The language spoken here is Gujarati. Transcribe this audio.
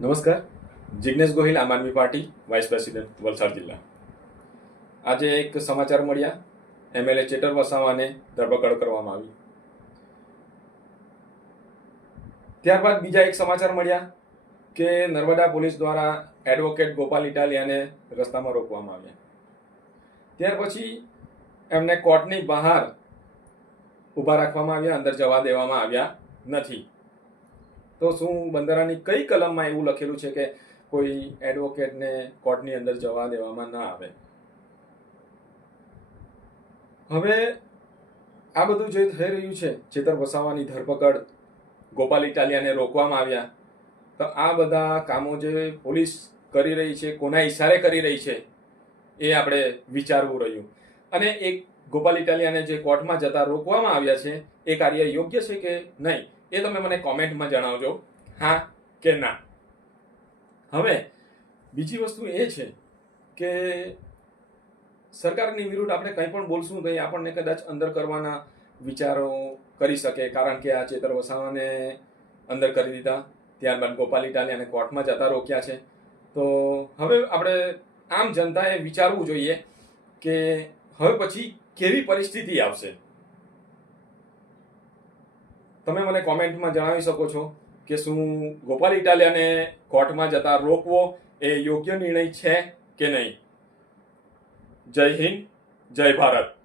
નમસ્કાર. Jignesh Gohil, Aam Aadmi party vice president Valsad જિલ્લા. આજે એક સમાચાર મળ્યા. એમએલએ ચેટર વસાવાને ધરપકડ કરવામાં આવી. ત્યારબાદ બીજા એક સમાચાર મળ્યા કે નર્મદા પોલીસ દ્વારા એડવોકેટ ગોપાલ ઇટાલિયાને રસ્તામાં રોકવામાં આવ્યા. ત્યાર પછી એમને કોર્ટની બહાર ઊભા રાખવામાં આવ્યા, અંદર જવા દેવામાં આવ્યા નથી. તો શું બંધારાની કઈ કલમમાં એવું લખેલું છે કે કોઈ એડવોકેટને કોર્ટની અંદર જવા દેવામાં ના આવે? હવે આ બધું જે થઈ રહ્યું છે, ચેતર વસાવાની ધરપકડ, ગોપાલ ઇટાલિયાને રોકવામાં આવ્યા, તો આ બધા કામો જે પોલીસ કરી રહી છે, કોના ઇશારે કરી રહી છે, એ આપણે વિચારવું રહ્યું. અને એક ગોપાલ ઇટાલિયાને જે કોર્ટમાં જતા રોકવામાં આવ્યા છે, એ કાર્ય યોગ્ય છે કે નહીં? એ તમે મને કોમેન્ટમાં જણાવજો, હા કે ના. હવે, બીજી વસ્તુ એ છે કે સરકારની વિરુદ્ધ આપણે કંઈ પણ બોલશું કંઈ આપણને કદાચ અંદર કરવાના વિચારો કરી શકે, કારણ કે આ ચેતર વસાવાને અંદર કરી દીધા. ત્યારબાદ ગોપાલ ઇટાલિયાને કોર્ટમાં જતા રોક્યા છે. તો હવે આપણે આમ જનતાએ વિચારવું જોઈએ કે હવે પછી કેવી પરિસ્થિતિ આવશે? તમે મને કોમેન્ટમાં જણાવી શકો છો કે શું ગોપાલ ઇટાલિયાને કોર્ટમાં જતા રોકવો એ યોગ્ય નિર્ણય છે કે નહીં? જય હિન્દ, જય ભારત.